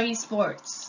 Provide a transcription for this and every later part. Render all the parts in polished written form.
Legendary Sports.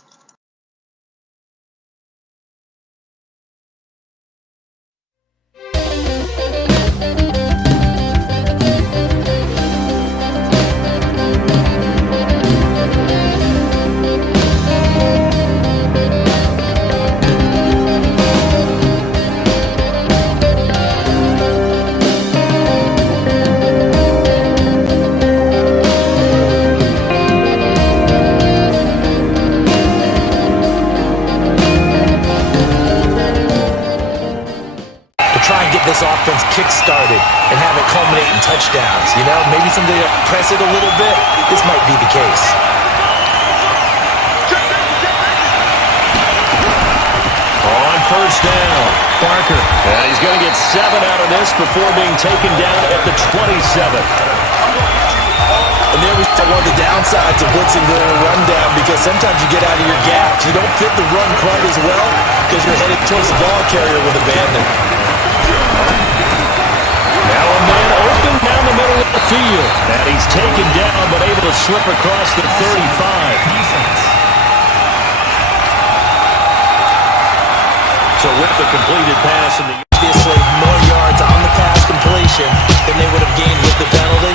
This offense kick-started and have it culminate in touchdowns. You know, maybe someday to press it a little bit. This might be the case. On first down, Barker. He's going to get 7 out of this before being taken down at the 27. And there we see one of the downsides of blitzing during a rundown, because sometimes you get out of your gaps. You don't fit the run quite as well because you're headed towards the ball carrier with abandon. Now a man open down the middle of the field. And he's taken down, but able to slip across the 35. So with the completed pass in the... Obviously, more yards on the pass completion than they would have gained with the penalty.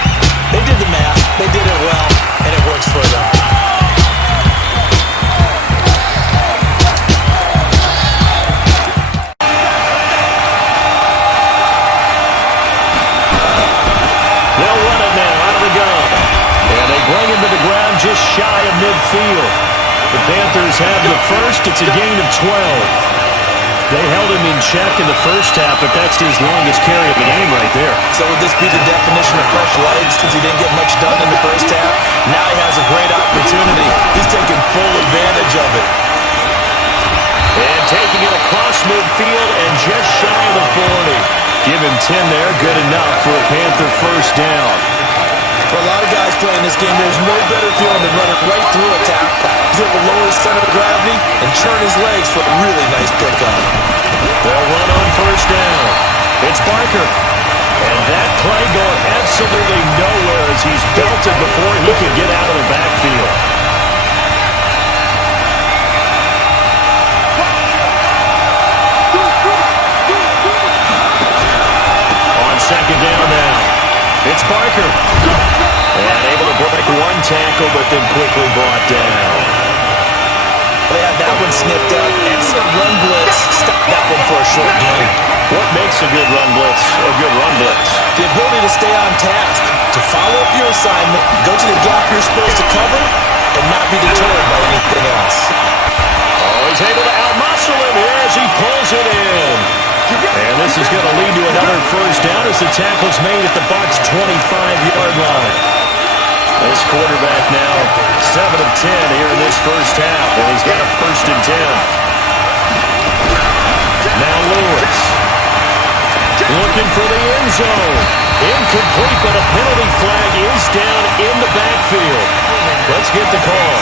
They did the math. They did it well, and it works for them. They'll run it now out of the gun. And they bring him to the ground just shy of midfield. The Panthers have the first. It's a gain of 12. They held him in check in the first half, but that's his longest carry of the game right there. So would this be the definition of fresh legs since he didn't get much done in the first half? Now he has a great opportunity. He's taking full advantage of it. And taking it across midfield and just shy of the 40. Give him 10 there, good enough for a Panther first down. For a lot of guys playing this game, there's no better feeling than running right through a tackle. He's able to lower his center of gravity and churn his legs for a really nice pickup. They'll run on first down. It's Barker. And that play going absolutely nowhere as he's belted before he can get out of the backfield. On second down now. It's Barker. And able to break one tackle, but then quickly brought down. They had that one snipped up. Excellent run blitz. Stop that one for a short game. What makes a good run blitz a good run blitz? The ability to stay on task, to follow up your assignment, go to the gap you're supposed to cover, and not be deterred by anything else. Oh, he's able to outmuscle him here as he pulls it in. And this is going to lead to another first down as the tackle's made at the Bucs' 25-yard line. This quarterback now 7 of 10 here in this first half, and he's got a first and 10. Now Lewis looking for the end zone. Incomplete, but a penalty flag is down in the backfield. Let's get the call.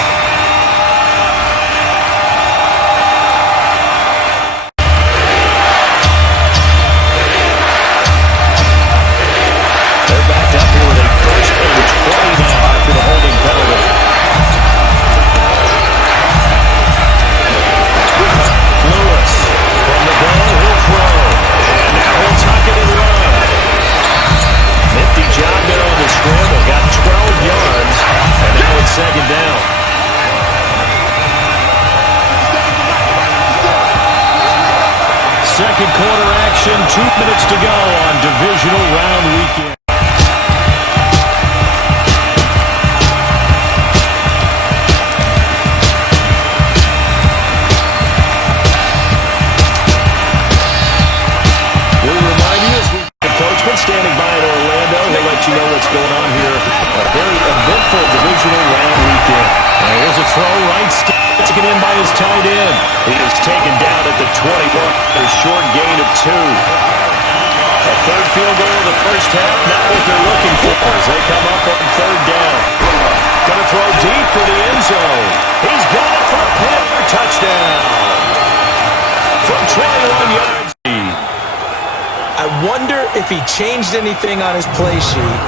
They're backed up here with a first and 20 now after the holding penalty. Lewis from the gun, he'll throw. And now he'll tuck it and run. Nifty job there on the scramble. Got 12 yards. And now it's second down. Second quarter action. 2 minutes to go on divisional round weekend. Standing by in Orlando. He'll let you know what's going on here. A very eventful divisional round weekend. And here's a throw right, taken in by his tight end. He is taken down at the 21. A short gain of 2. A third field goal of the first half, not what they're looking for as they come up on third down. Going to throw deep for the end zone. He's got it for a Panther touchdown. From 21 yards. I wonder if he changed anything on his play sheet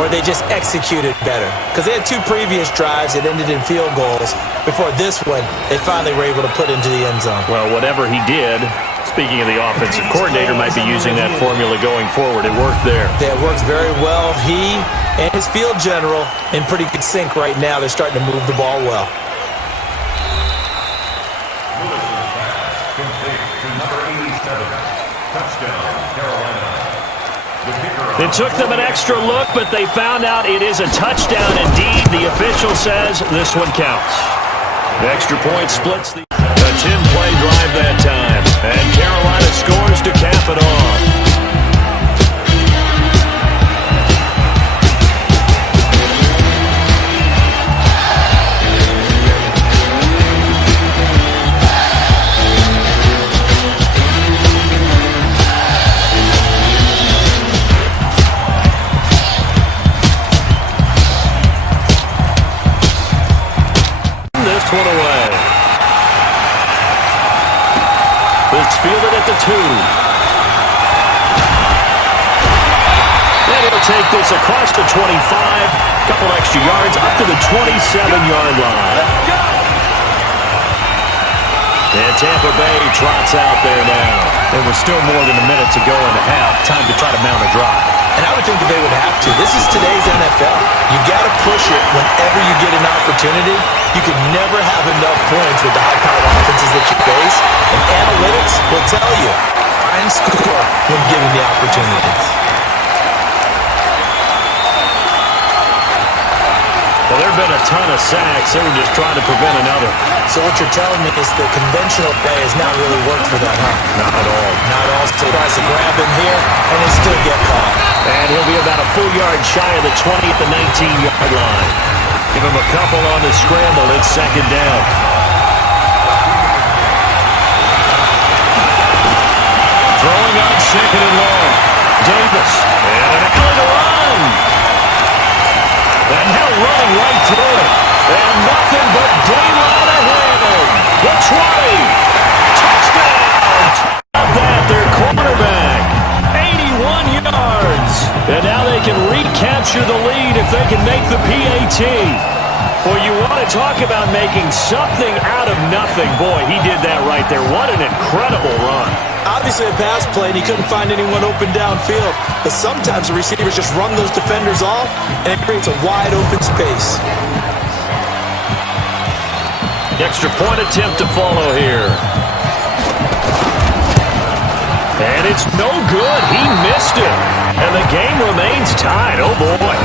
or they just executed better? Because they had 2 previous drives that ended in field goals. Before this one, they finally were able to put into the end zone. Well, whatever he did, speaking of the offensive coordinator, might be using that formula going forward. It worked there. Yeah, it works very well. He and his field general in pretty good sync right now. They're starting to move the ball well. It took them an extra look, but they found out it is a touchdown indeed. The official says this one counts. The extra point splits the 10-play drive that time. And Carolina scores to cap it off. One away. It's fielded at the 2. And he'll take this across the 25. Couple extra yards up to the 27-yard line. And Tampa Bay trots out there now. And we're still more than a minute to go in the half. Time to try to mount a drive. And I would think that they would have to. This is today's NFL. You got to push it whenever you get an opportunity. You can never have enough points with the high-powered offenses that you face. And analytics will tell you, try and score when given the opportunities. Well, there have been a ton of sacks. They were just trying to prevent another. So what you're telling me is the conventional play has not really worked for them, huh? Not at all. Not at all. So he tries to grab him here, and they still get caught. And he'll be about a full yard shy of the 20 at the 19-yard line. Give him a couple on the scramble. It's second down. Throwing on second and long. Davis. And an alley to run. And now running right through it. And nothing but daylight ahead. The 20. Touchdown. That their quarterback. 81 yards. And now they can recapture the lead if they can make the PAT. Well, you want to talk about making something out of nothing. Boy, he did that right there. What an incredible run. Obviously a pass play, and he couldn't find anyone open downfield. But sometimes the receivers just run those defenders off, and it creates a wide open space. The extra point attempt to follow here. And it's no good. He missed it. And the game remains tied. Oh, boy.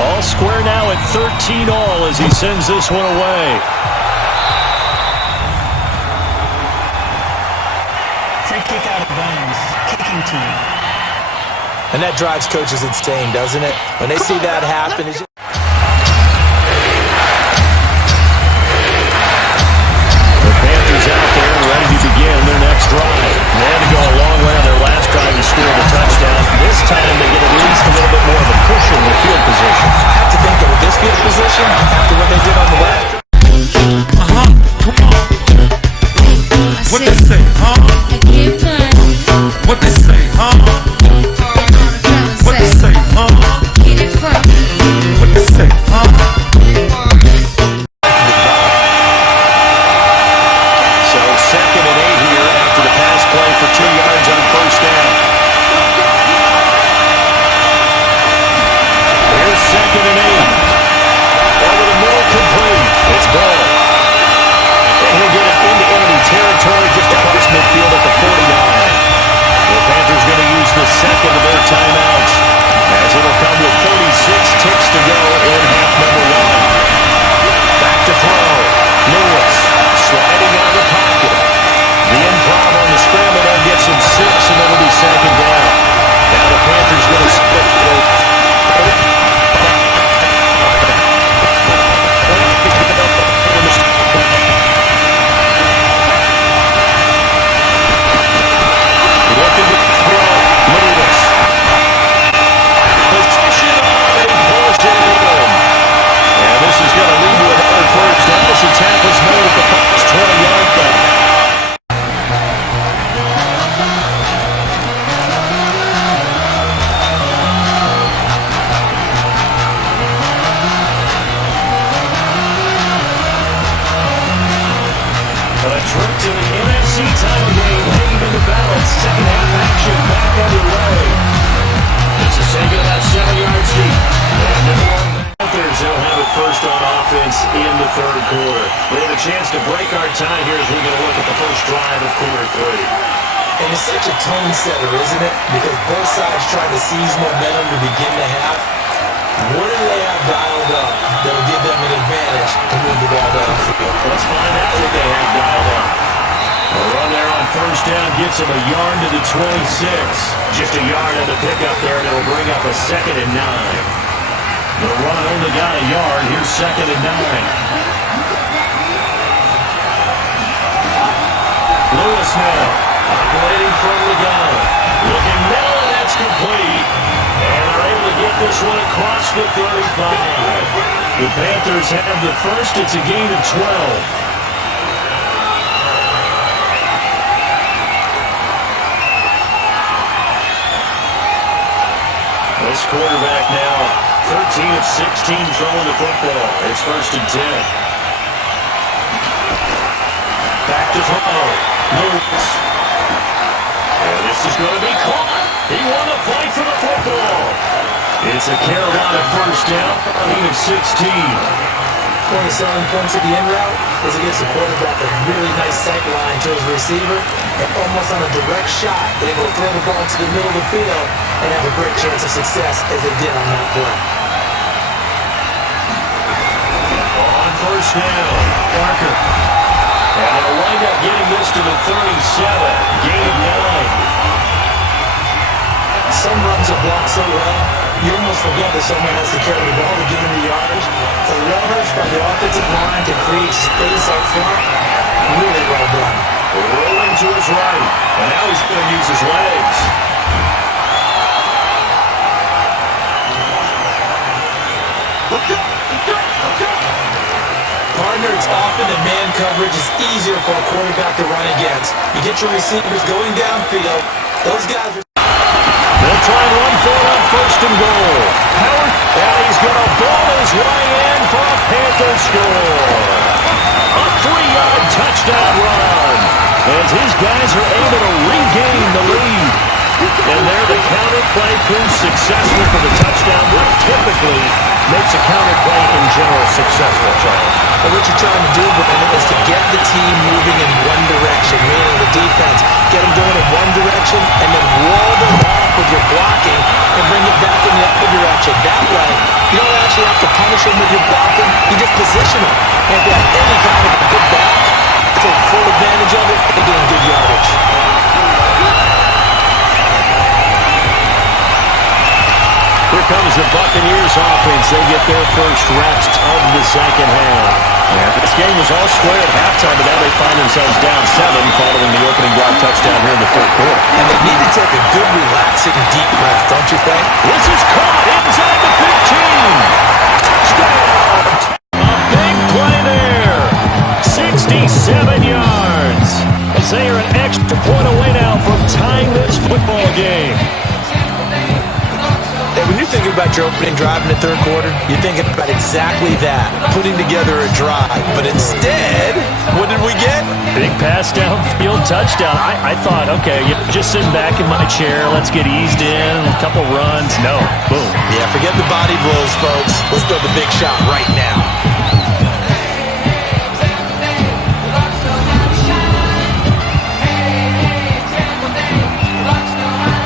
All square now at 13 all as he sends this one away. Free kick out of bounds. Kicking team. And that drives coaches insane, doesn't it? When they see that happen, it's just... The Panthers out there and ready to begin their next drive. They had to go a long way on their last drive to score the touchdown. This time they get at least a little bit more of a cushion with field position. I have to think that with this field position, after what they did on the last... What they say, huh? What they say, huh? What they say, huh? What in the third quarter. We have a chance to break our tie here as we get a look at the first drive of quarter three. And it's such a tone setter, isn't it? Because both sides trying to seize momentum to begin the half. What do they have dialed up that'll give them an advantage to move the ball downfield? Let's find out what they have dialed up. A run there on first down gets him a yard to the 26. Just a yard on the pickup there, and it'll bring up a 2nd and 9. The run only got a yard. Here's 2nd and 9. Lewis now, operating from the gun. Looking middle, and that's complete. And they're able to get this one across the 35. The Panthers have the first. It's a gain of 12. This quarterback now, 13 of 16 throwing the football. It's 1st and 10. Back to throw. Lewis. And this is going to be caught. He won the fight for the football. It's a Carolina first down, gain of 16. One of the selling points of the in route is it gives the quarterback a really nice sight line to his receiver, and almost on a direct shot, they're able to throw the ball into the middle of the field and have a great chance of success as they did on that play. On first down, Parker. And they'll wind up getting this to the 37, gain of 9. Some runs are blocked so well, you almost forget that someone has to carry the ball to gain the yardage. The runners by the offensive line to create space up front, really well done. Rolling to his right, and now he's going to use his legs. Partner, it's often that man coverage is easier for a quarterback to run against. You get your receivers going downfield, those guys are... They'll try and run for it on 1st and goal. Howard, and he's going to ball his way in for a Panther score. A 3-yard touchdown run as his guys are able to regain the lead. And there the counter play proves successful for the touchdown. What typically makes a counter play in general successful, Charles? Well, what you're trying to do, Brandon, is to get the team moving in one direction, meaning the defense, get them going in one direction, and then wall them off with your blocking and bring it back in the other direction. That way, you don't actually have to punish them with your blocking. You just position them. And if you have any kind of a good back, take full advantage of it and gain good yardage. Here comes the Buccaneers offense. They get their first reps of the second half. Yeah, this game was all square at halftime, but now they find themselves down 7 following the opening drive touchdown here in the third quarter. And they need to take a good, relaxing, deep breath, don't you think? This is caught inside the 15. Touchdown! A big play there. 67 yards. As they are an extra point away now from tying this football game. When you're thinking about your opening drive in the third quarter, you're thinking about exactly that, putting together a drive. But instead, what did we get? Big pass downfield touchdown. I thought, okay, just sitting back in my chair, let's get eased in, a couple runs. No, boom. Yeah, forget the body blows, folks. Let's throw the big shot right now.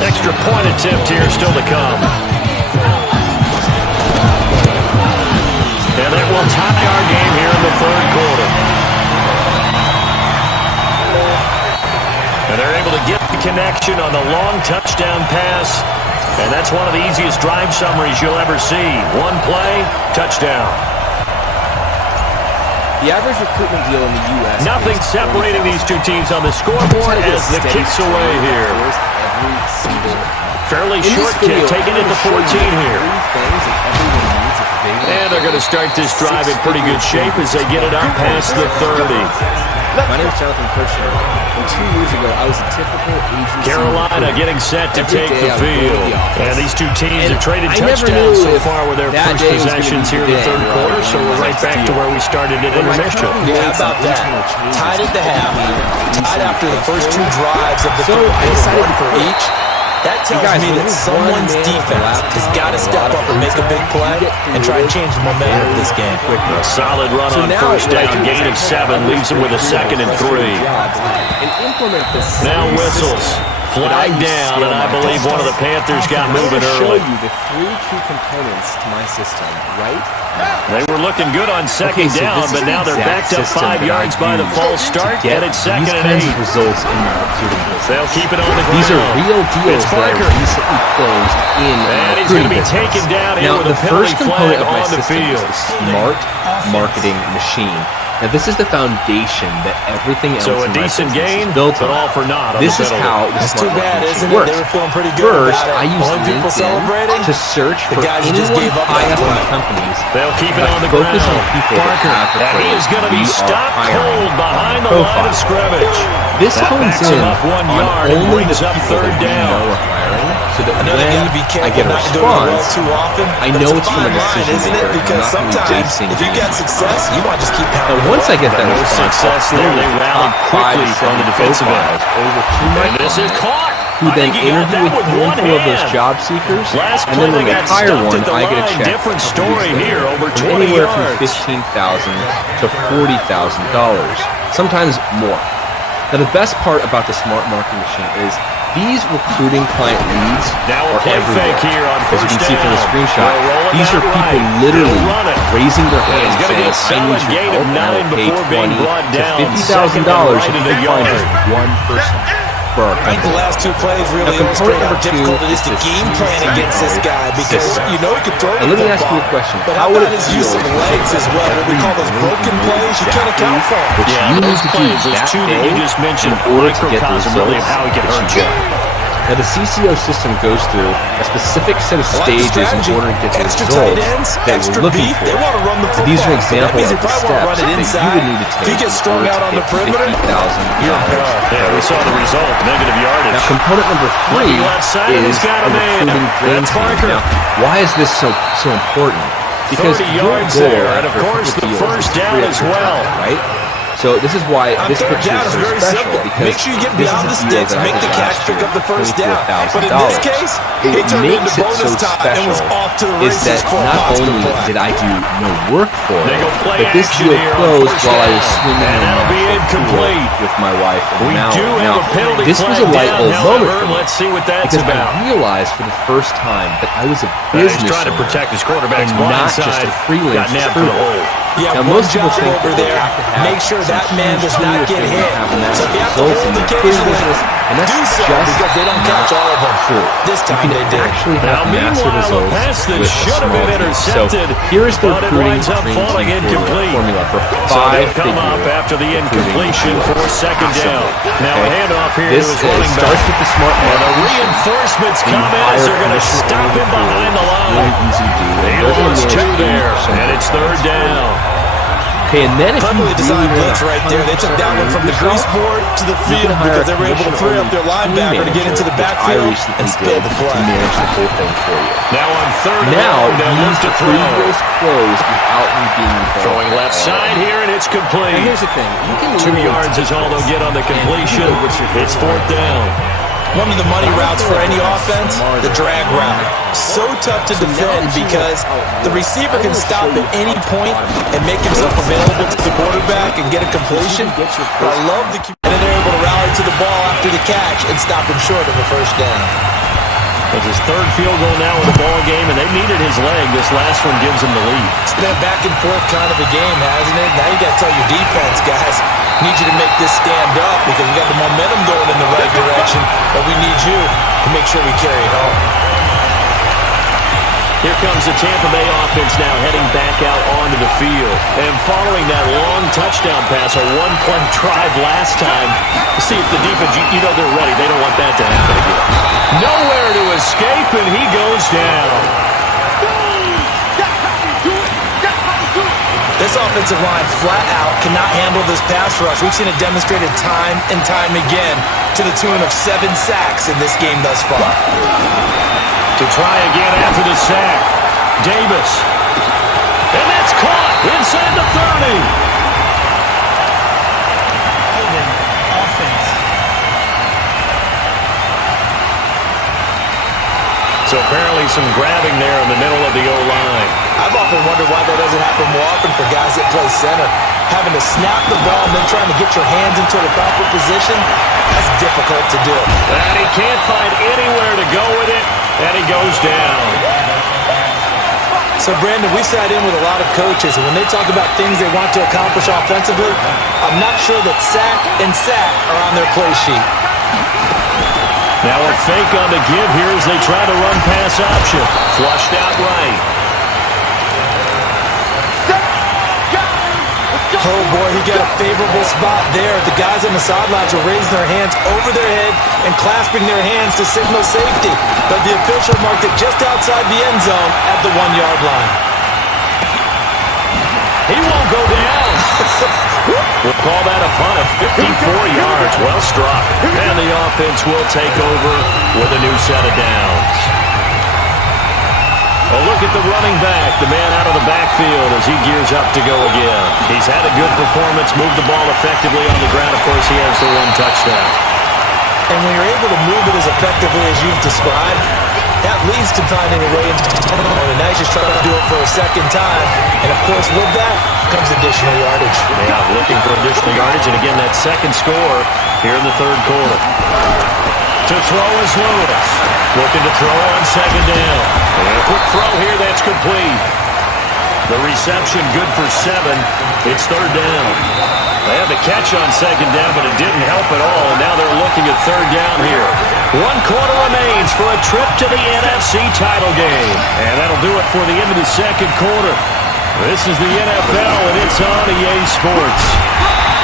Extra point attempt here still to come. And that will tie our game here in the third quarter. And they're able to get the connection on the long touchdown pass. And that's one of the easiest drive summaries you'll ever see. One play, touchdown. The average recruitment deal in the U.S. Nothing separating these two teams on the scoreboard as the kick's away here. Fairly short kick, taking it to 14 here. And they're going to start this drive in pretty good shape as they get it up past the 30. My name is Jonathan Kirshner, and 2 years ago, I was a typical Asian. Carolina getting set to take the field. And these two teams have traded touchdowns so far with their first possessions here in the third quarter, so we're right back to where we started at intermission. Yeah, how about that? Tied at the half, tied after the first two drives of the third quarter, one for each. That tells me that someone's defense has got to step up and make a big play and try and change the momentum of this game. A solid run on first down, gain of 7, leaves him with a 2nd and 3. Now whistles. Flag down, and I believe one of the Panthers got moving early. I'm going to show you the 3 key components to my system, right? They were looking good on second down, but now they're backed up 5 yards by the false start, and it's 2nd and 8. Results in my recruiting business. They'll keep it on the ground. These are real deals that I recently closed in and he's going to be taken down here with a penalty flag on the field. Is the smart marketing machine. Now, this is the foundation that everything else so a in my decent business gain, is built but on. all for naught. This is how the It's too smart bad, marketing isn't machine it? works. They were feeling pretty good First, about it. I use Only people LinkedIn celebrating to search the for guys who just anyone gave up high that up in the play. companies. They'll keep it But on the focus ground. on people that Parker, have the and he is going to be phrase, "We are stopped hiring cold behind the line of scrimmage. This That hones backs him in up 1 on yard and only the brings up people 3rd that we down. know are hiring, so that I know they got to be when I careful get a not to do it well response, too often. I but know it's it's a from a fine line, decision isn't it? maker. Because I'm not gonna be sometimes basing if you get games. success, you want to just keep pounding. But once I get that No response, success I'll there. They forward rallied top quickly 5 to on the 7 defensive end. profiles over to my And this is client, caught. who I then think he got interview that a with one handful of those hand. job seekers, Last and play then when they they got hire stuffed one, at the I get a line. check. Different a couple story weeks later here, over for 20 anywhere from yards. $15,000 to $40,000, sometimes more. Now, the best part about the smart marketing machine is these recruiting client leads Now a are play everywhere. fake here on As you first can see from the down. screenshot, They'll roll it these out are people right. literally They'll run it. raising their He's hands gonna get a saying, "I need solid your gain help, of and I 9 will pay before being 20 brought to down. $50,000 Second if and you right find at just the one person for our I think the company." last 2 plays really Now, component illustrate how number 2 difficult it is to is the game plan against this guy because system. you know he can throw Now, the let me ask you football. a question. But How how would about it his use feel of legs as well? What we call those broken plays, you can't account for them. What Yeah, you need those to do plays, those that 2 that day you just mentioned, in order to get the microcosm really of results how he can that hurt you you. want. Now, the CCO system goes through a specific set of I like the stages in strategy. order to get the Extra tight results ends, that extra we're looking beef. for. They want to run the So football. these are That examples means of they the probably won't run steps it that you inside. would need to If take you get in strung order out to on the hit perimeter, $50,000. Yeah, we saw the result, negative yardage. Now, component number 3 Looking left side, and is he's got a a man. recruiting dream That's team. Parker. Now, why is this so important? Because 30 your yards goal there, and of after a course couple the deals first is to down free up as your well. time, right? So this is why On this third picture down is is so very special, simple. because Make sure you get this beyond is the a deal sticks, that I make did the catch, last pick year up the for first down. But in $24,000. this case, But he what turned it makes into it so bonus time and special was off to the is races that for a not monster only play. did I do no work for They it, go play but this action deal here on closed first while I was down. swimming And in that'll be natural incomplete. pool with my wife and We Mallory. do have Now, a penalty this was a flag light down, bulb moment however. for me, Let's see what that's because about. I realized for the first time that I was a He's business trying to owner protect his quarterback's and blind not just side. a freelance Got nabbed for the recruiter. hole. Yeah, Now, one most people job think over that they there, have to have make sure some that man huge does not career get thing to hit. have So massive if you have to results in hold their recruiting occasionally, business, and that's do so just because they don't not catch all of them. true. This time you they can did. actually Now, have massive meanwhile, a results pass that with a should have small been team. intercepted, So here is the but it recruiting winds up dream falling team incomplete. formula for So they'll come five-figure up after the incompletion for second down. Now a handoff here This to his running back. starts with the smart And the marketing machine. reinforcements When you come in hire as they're going to commissioner stop him recruiter, behind the it's line. really easy to do. And He they're gonna lost manage 2 there, 80% and of it's the third down. Okay, and then if you Perfectly designed really blitz right there. They took that one from the grease board to the you can field hire because they were able to free up their linebacker to get into the backfield and spill the to play. manage the whole thing for you. Now on third Now, down, they'll you look use to the throw. previous close without me being involved. Throwing left side here, and it's And complete. here's the thing. You can 2 literally yards is all they'll get on the completion. It's fourth down. One of the money routes for any offense, the drag route. So tough to defend because the receiver can stop at any point and make himself available to the quarterback and get a completion. But I love the and then they're able to rally to the ball after the catch and stop him short of a first down. It's his third field goal now in the ball game, and they needed his leg. This last one gives him the lead. It's been a back and forth kind of a game, hasn't it? Now you got to tell your defense, guys, need you to make this stand up because we got the momentum going in the right direction, but we need you to make sure we carry it home. Here comes the Tampa Bay offense now heading back out onto the field. And following that long touchdown pass, a one-play drive last time, to see if the defense, you know they're ready. They don't want that to happen again. Nowhere to escape, and he goes down. This offensive line flat out cannot handle this pass rush. We've seen it demonstrated time and time again to the tune of 7 sacks in this game thus far. To try again after the sack. Davis. And that's caught inside the 30. Holding offense. So apparently some grabbing there in the middle of the O-line. I've often wondered why that doesn't happen more often for guys that play center. Having to snap the ball and then trying to get your hands into the proper position, that's difficult to do. And he can't find anywhere to go with it, and he goes down. So, Brandon, we sat in with a lot of coaches, and when they talk about things they want to accomplish offensively, I'm not sure that sack and sack are on their play sheet. Now a fake on the give here as they try to run pass option. Flushed out right. Oh, boy, he got a favorable spot there. The guys on the sidelines are raising their hands over their head and clasping their hands to signal safety. But the official marked it just outside the end zone at the 1-yard line. He won't go down. We'll call that a punt of 54 yards. Well struck. And the offense will take over with a new set of downs. A look at the running back, the man out of the backfield as he gears up to go again. He's had a good performance, moved the ball effectively on the ground. Of course, he has the one touchdown. And when you're able to move it as effectively as you've described, that leads to finding a way into the nice just trying to do it for a second time. And, of course, with that comes additional yardage. Yeah, looking for additional yardage. And, again, that second score here in the third quarter. To throw is Lewis. Looking to throw on second down. And a quick throw here, that's complete. The reception good for 7. It's third down. They had the catch on second down, but it didn't help at all. And now they're looking at third down here. 1 quarter remains for a trip to the NFC title game. And that'll do it for the end of the second quarter. This is the NFL, and it's on EA Sports.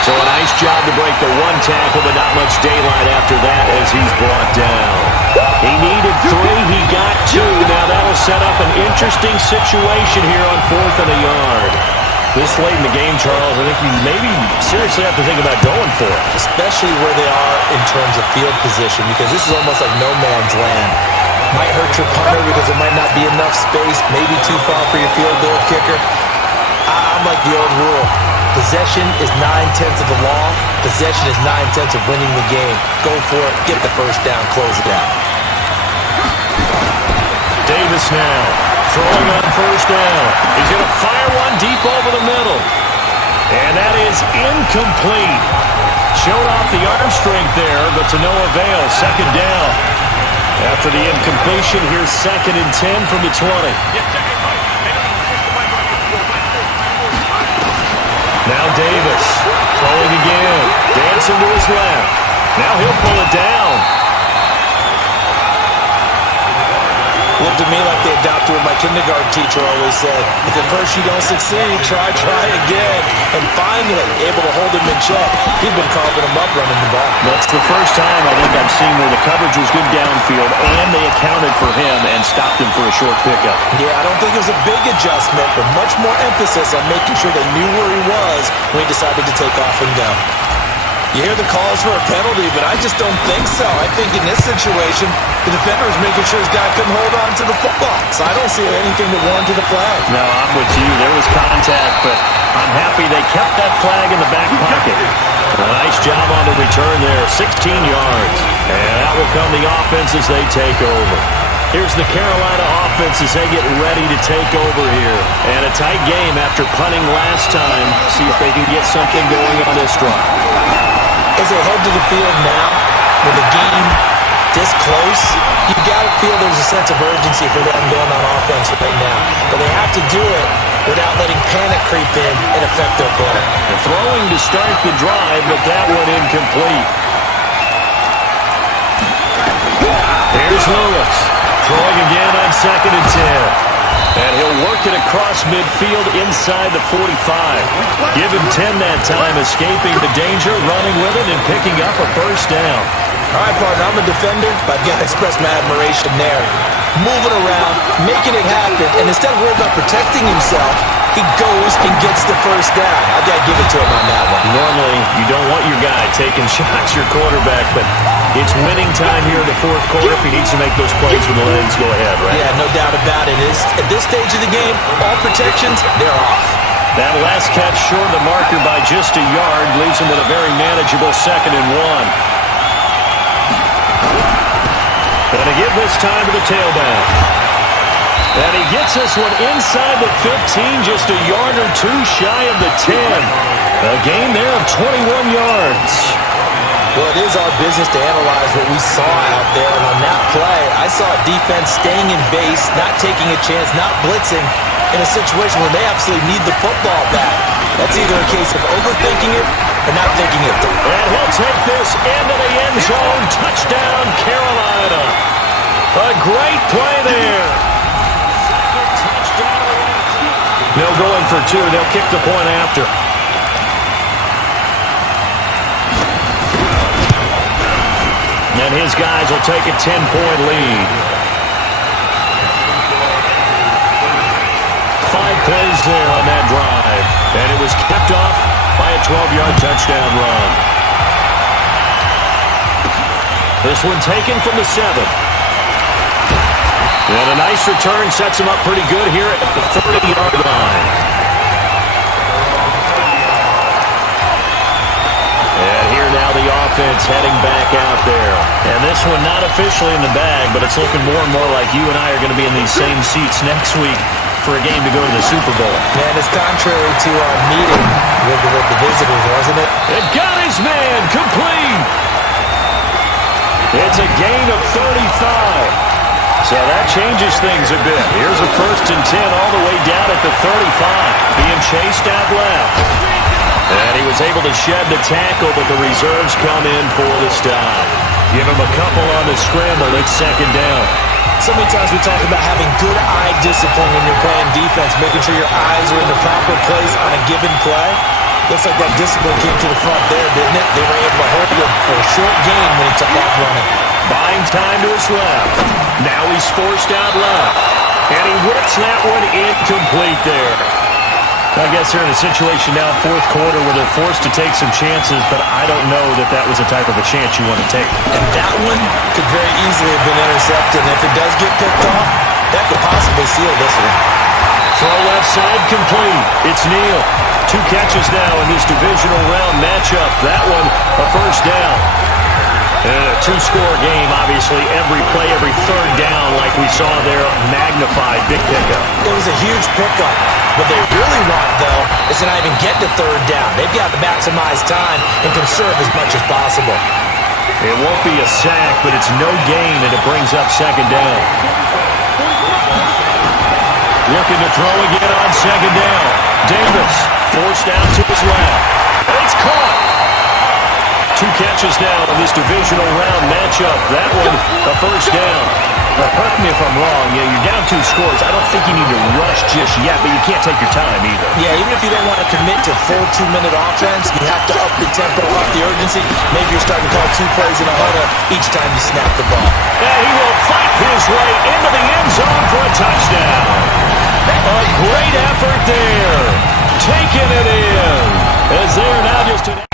So a nice job to break the 1 tackle, but not much daylight after that as he's brought down. He needed 3, he got 2. Now that'll set up an interesting situation here on 4th and a yard. This late in the game, Charles, I think you maybe seriously have to think about going for it. Especially where they are in terms of field position, because this is almost like no man's land. Might hurt your punter because there might not be enough space, maybe too far for your field goal kicker. I'm like the old rule. Possession is 9/10 of the law. Possession is 9/10 of winning the game. Go for it. Get the first down. Close it out. Davis now throwing on first down. He's going to fire one deep over the middle. And that is incomplete. Showed off the arm strength there, but to no avail. Second down. After the incompletion, here's 2nd and 10 from the 20. Now Davis, throwing again, dancing to his left. Now he'll pull it down. Looked to me like they adopted what my kindergarten teacher always said. If at first you don't succeed, try again. And finally, able to hold him in check. He'd been carving him up running the ball. That's the first time I think I've seen where the coverage was good downfield and they accounted for him and stopped him for a short pickup. Yeah, I don't think it was a big adjustment, but much more emphasis on making sure they knew where he was when he decided to take off and go. You hear the calls for a penalty, but I just don't think so. I think in this situation, the defender was making sure his guy couldn't hold on to the football. So I don't see anything that warranted a flag. No, I'm with you. There was contact, but I'm happy they kept that flag in the back pocket. A nice job on the return there, 16 yards. And that will come the offense as they take over. Here's the Carolina offense as they get ready to take over here. And a tight game after punting last time. See if they can get something going on this drive. As they head to the field now, with the game this close, you got to feel there's a sense of urgency for them going on offense right now. But they have to do it without letting panic creep in and affect their play. They're throwing to start the drive, but that one incomplete. Here's Lewis, throwing again on 2nd and 10. And he'll work it across midfield inside the 45. Give him 10 that time, escaping the danger, running with it, and picking up a first down. All right, partner, I'm a defender, but I've got to express my admiration there. Moving around, making it happen, and instead of worrying about protecting himself, he goes and gets the first down. I've got to give it to him on that one. Normally, you don't want your guy taking shots, your quarterback, but it's winning time here in the fourth quarter if he needs to make those plays when the lanes go ahead, right? Yeah, no doubt about it. At this stage of the game, all protections, they're off. That last catch short of the marker by just a yard leaves him with a very manageable 2nd and 1. And to give this time to the tailback. And he gets this one inside the 15, just a yard or two shy of the 10. A gain there of 21 yards. Well, it is our business to analyze what we saw out there. And on that play, I saw a defense staying in base, not taking a chance, not blitzing in a situation where they absolutely need the football back. That's either a case of overthinking it or not thinking it through. And he'll take this into the end zone. Touchdown, Carolina. A great play there. They'll go in for two. They'll kick the point after. And his guys will take a 10-point lead. 5 plays there on that drive. And it was kept off by a 12-yard touchdown run. This one taken from the 7. And a nice return sets him up pretty good here at the 30-yard line. And here now the offense heading back out there. And this one not officially in the bag, but it's looking more and more like you and I are going to be in these same seats next week for a game to go to the Super Bowl. Man, it's contrary to our meeting with the visitors, wasn't it? It got his man complete. It's a gain of 35. So that changes things a bit. Here's a 1st and 10 all the way down at the 35. Being chased out left. And he was able to shed the tackle, but the reserves come in for the stop. Give him a couple on the scramble. It's 2nd down. So many times we talk about having good eye discipline when you're playing defense, making sure your eyes are in the proper place on a given play. Looks like that discipline came to the front there, didn't it? They were able to hold him for a short gain when he took off running. Buying time to his left. Now he's forced out left. And he whips that one incomplete there. I guess they're in a situation now, 4th quarter, where they're forced to take some chances, but I don't know that that was the type of a chance you want to take. And that one could very easily have been intercepted. And if it does get picked off, that could possibly seal this one. Throw left side complete. It's Neal. 2 catches now in this divisional round matchup. That one a 1st down. And a 2-score game, obviously. Every play, every 3rd down, like we saw there, magnified. Big pickup. It was a huge pickup. What they really want, though, is to not even get to 3rd down. They've got to maximize time and conserve as much as possible. It won't be a sack, but it's no gain, and it brings up 2nd down. Looking to throw again on 2nd down. Davis forced out to his left. And it's caught. 2 catches now in this divisional round matchup. That one a 1st down. Correct me if I'm wrong. Yeah, you're down 2 scores. I don't think you need to rush just yet, but you can't take your time either. Yeah, even if you don't want to commit to full 2-minute offense, you have to up the tempo, up the urgency. Maybe you're starting to call 2 plays in a huddle each time you snap the ball. And he will fight his way into the end zone for a touchdown. A great effort there. Taking it in. As they're now just an...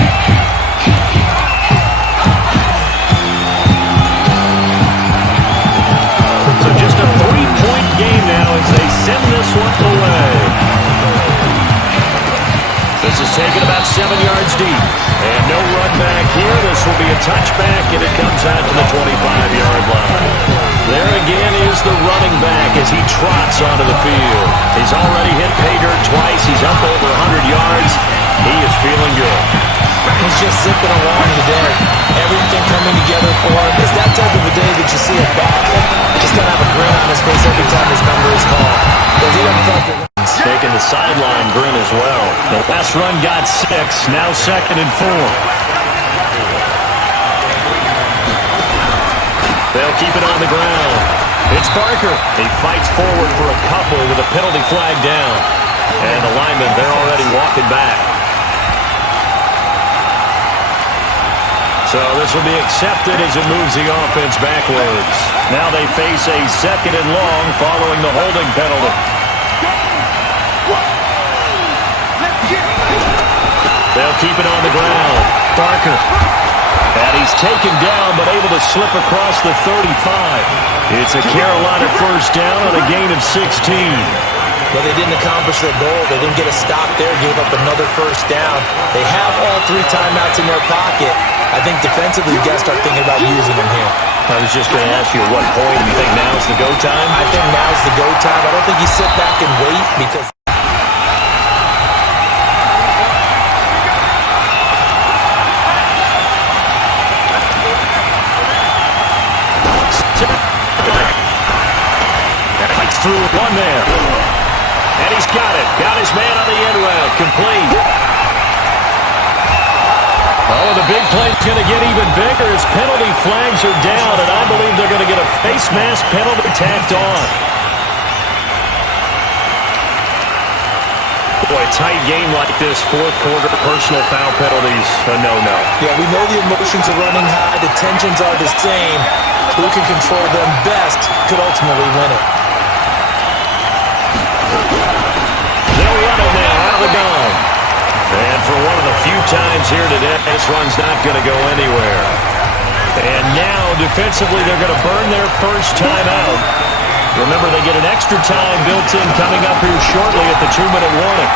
So just a 3-point game now as they send this one away. This is taken about 7 yards deep. And no run back here. This will be a touchback, and it comes out to the 25-yard line. There again is the running back as he trots onto the field. He's already hit pay dirt twice. He's up over 100 yards. He is feeling good. He's just zipping along today. Everything coming together for him. It's that type of a day that you see a back. Just gonna have a grin on his face every time his number is called. Because he doesn't fuck it. Taking the sideline grin as well. The last run got 6. Now 2nd and 4. They'll keep it on the ground. It's Barker. He fights forward for a couple with a penalty flag down. And the linemen, they're already walking back. So this will be accepted as it moves the offense backwards. Now they face a 2nd and long following the holding penalty. They'll keep it on the ground. Barker. And he's taken down, but able to slip across the 35. It's a Carolina 1st down on a gain of 16. Well, they didn't accomplish their goal. They didn't get a stop there, gave up another first down. They have all 3 timeouts in their pocket. I think defensively, you got to start thinking about using them here. I was just going to ask you at what point do you think now's the go time? I think now's the go time. I don't think you sit back and wait because fights through one there. And he's got it. Got his man on the end route. Complete. Oh, the big play's going to get even bigger as penalty flags are down, and I believe they're going to get a face mask penalty tacked on. Boy, a tight game like this, fourth quarter, personal foul penalties, a no-no. yeah, we know the emotions are running high. The tensions are the same. Who can control them best could ultimately win it. They'll run it now out of the gun. And for one of the few times here today, this run's not going to go anywhere. And now, defensively, they're going to burn their first time out. Remember, they get an extra time built in coming up here shortly at the 2-minute warning.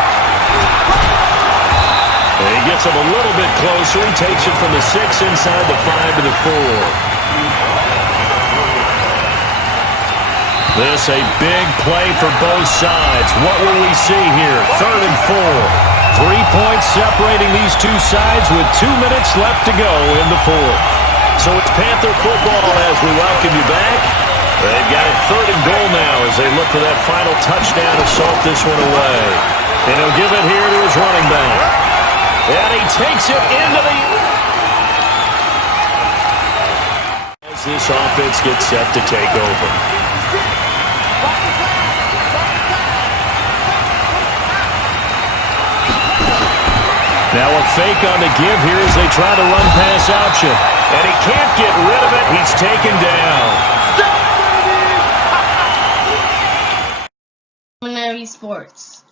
And he gets him a little bit closer. He takes it from the 6 inside the 5 to the 4. This a big play for both sides. What will we see here? 3rd and 4. 3 points separating these two sides with 2 minutes left to go in the 4th. So it's Panther football as we welcome you back. They've got a 3rd and goal now as they look for that final touchdown to salt this one away. And he'll give it here to his running back. And he takes it into the... As this offense gets set to take over. Now a fake on the give here as they try to run pass option. And he can't get rid of it. He's taken down. Culinary Sports.